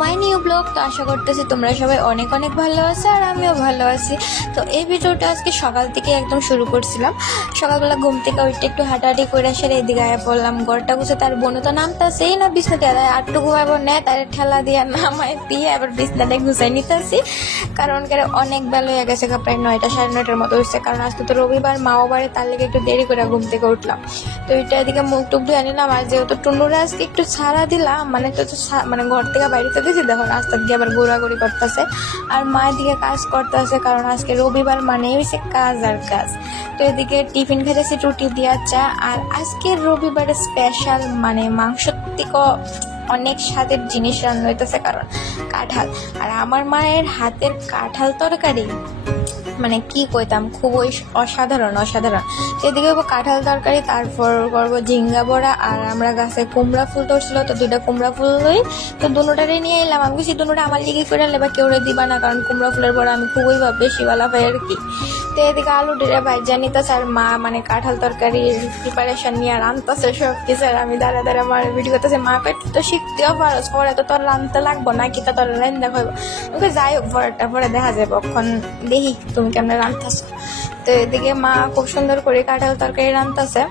My new blog. তো আশা করতেছি তোমরা সবাই অনেক অনেক ভালো আছো আর আমিও ভালো আছি। তো এই ভিডিওটা আজকে সকাল থেকে একদম শুরু করছিলাম। সকালবেলা ঘুম থেকে উঠতে একটু হাঁটাহাঁটি করে আসলে এদিকে আয়া পড়লাম। ঘরটা গুছে তার বোন তো নামতাছেই না বিছনাতে, আটটু ঘুমাবো নেয় তার ঠেলা দিয়ে নামায় দিয়ে আবার বিছনাতে গুছাই নিতেছি। কারণ অনেক বেলা হয়ে গেছে, প্রায় 9টা 9:30 মতো হচ্ছে। কারণ আজকে তো রবিবার, মাও বাড়ি, তার লেগে একটু দেরি করে ঘুম থেকে উঠলাম। তো এটা এদিকে মুখ টুক ধুয়ে নিলাম। আর যেহেতু টুনুরা আজকে একটু ছাড়া দিলাম, মানে ঘর থেকে বাইরেতে দিয়েছি, দেখো রাস্তা দিয়ে আবার ঘোরাঘুরি করতেছে। আর মা এদিকে কাজ করতেছে, কারণ আজকে রবিবার মানেই হয়েছে কাজ আর কাজ। তো এদিকে টিফিন খেতেছি রুটি দিয়া চা। আর আজকের রবিবারে স্পেশাল মানে মাংস থেকে অনেক স্বাদের জিনিস রান্না হইতেছে, কারণ কাঁঠাল। আর আমার মায়ের হাতের কাঁঠাল তরকারি মানে কি কইতাম, খুবই অসাধারণ অসাধারণ। এদিকে কাঁঠাল তরকারি, তারপর করবো ঝিঙ্গা বড়া। আর আমরা গাছে কুমড়া ফুল ধরছিল, তো 2টা কুমড়া ফুল লই, তো দুটারে নিয়ে এলাম। আমি কিছু দুটা আমার লিগে করে নেবা, কেউ দিবা না, কারণ কুমড়া ফুলের বড়া আমি খুবই বেশি ভালো পাই আর কি। তো এদিকে আলু ডিরে ভাইজা নিতেছে, আর মা মানে কাঁঠাল তরকারির প্রিপারেশন নিয়ে আর আনতেছে সব কিছু। আর আমি দাঁড়া দাঁড়া মার ভিডিও করতেছে, মা পেট তো শিখতেও পারো, পরে তো তোর রানতে লাগবো না, কি তা তোর রান্না খাইবো। ওকে যাই হোক, পরেরটা পরে দেখা যাবে, কখন দেখি তুমি কেমন রান্তাছো। তো এদিকে মা খুব সুন্দর করে কাঁঠাল তরকারি রান্তাছে।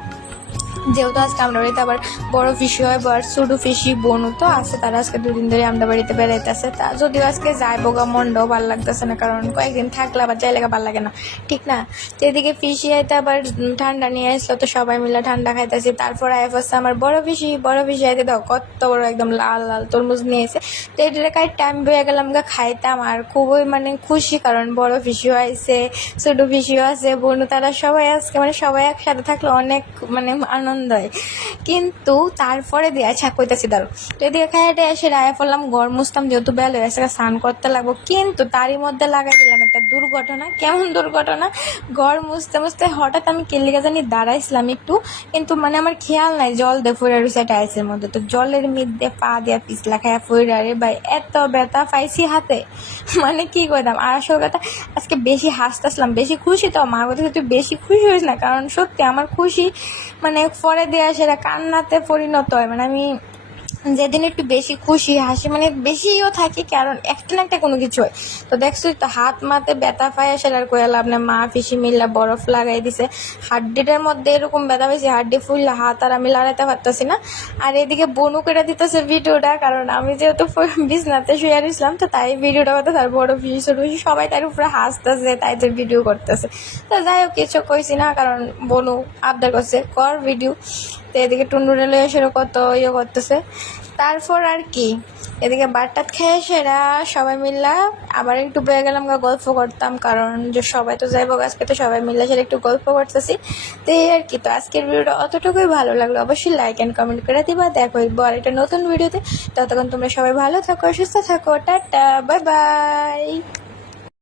যেহেতু আজকে আমরা বাড়িতে আবার বড় ফিসি হয়, আর ছোট ফিসি বোনও তো আছে, তারা আজকে 2 দিন ধরে আমরা বাড়িতে বেড়াইতেছে। তা যদিও আজকে যাই বোগা, মনটাও ভালো লাগতেছে না, কারণ কয়েকদিন থাকলে আবার যাই লেগে ভালো লাগে না, ঠিক না? তো এদিকে ফিসি আইতে আবার ঠান্ডা নিয়ে আসলো, তো সবাই মিলে ঠান্ডা খাইতেছি। তারপর আইফাসে আমার বড় ফিসি আইতে দাও, কত বড় একদম লাল লাল তরমুজ নিয়ে এসে। তো এটা কাই টাইম বয়ে গেলাম খাইতাম, আর খুবই মানে খুশি, কারণ বড় ফিসিও আইছে, ছোট ফিসিও আছে, বোনও, তারা সবাই আজকে মানে সবাই একসাথে থাকলে অনেক মানে আনন্দ হয়। কিন্তু তারপরে দিয়ে কইতাছি দাঁড়ো। তো এদিকে খাইতে এসে রায় পড়লাম, গড় মুছতাম, যেহেতু বেল হয়ে গেছে, স্নান করতে লাগবো। কিন্তু তারই মধ্যে লাগাই দিলাম একটা দুর্ঘটনা। কেমন দুর্ঘটনা? গড় মুছতে মুছতে হঠাৎ আমি কেলিকা জানি দাঁড়াইছিলাম একটু, কিন্তু মানে আমার খেয়াল নাই জল দিয়ে ফুড়ে রয়েছে টাইলসের মধ্যে। তো জলের মধ্যে পা দিয়া পিছলা খাইয়া ফুড়ে, আরে ভাই এত ব্যথা পাইছি হাতে, মানে কি কইতাম। আর আসল কথা, আজকে বেশি হাসতেছিলাম, বেশি খুশি। তো আমার কথা তুই বেশি খুশি হইস না, কারণ সত্যি আমার খুশি মানে পরে দেওয়া সেটা কান্নাতে পরিণত হয়। মানে আমি যেদিন একটু বেশি খুশি হাসি মানে বেশিও থাকি, কারণ একটা না একটা কোনো কিছু হয়। তো দেখছো তো হাত মাতে ব্যথা পায়, সেটার কয়ে লাভ না। মা ফিসি মিল্লা বরফ লাগাই দিছে হাড্ডিটার মধ্যে, এরকম ব্যথা পেয়েছি হাড্ডি ফুললে হাত আর আমি লড়াইতে পারতেছি না। আর এদিকে বনু করে দিতেছে ভিডিওটা, কারণ আমি যেহেতু বিছনাতে শুয়ে আসলাম, তো তাই ভিডিওটা করতে, তার বড় ফিসি ছোট ফিসি সবাই তার উপরে হাসতেছে, তাই তো ভিডিও করতেছে। তো যাই হোক, কিছু কইছি না, কারণ বনু আবদার করছে কর ভিডিও। তো এদিকে টুন্ডুরে লয়ে সেরকম কত ইয়ে করতেছে। তারপর আর কি, এদিকে বারটাত খেয়ে সেরা সবাই মিললা আবার একটু বয়ে গেলাম গল্প করতাম, কারণ যে সবাই তো যাইব আজকে, তো সবাই মিললে সেটা একটু গল্প করতেছি। তো এই আর কি। তো আজকের ভিডিওটা অতটুকুই, ভালো লাগলো অবশ্যই লাইক অ্যান্ড কমেন্ট করে দিবা। দেখো আর একটা নতুন ভিডিওতে। ততক্ষণ তোমরা সবাই ভালো থাকো, সুস্থ থাকো, টাটা, বাই বাই।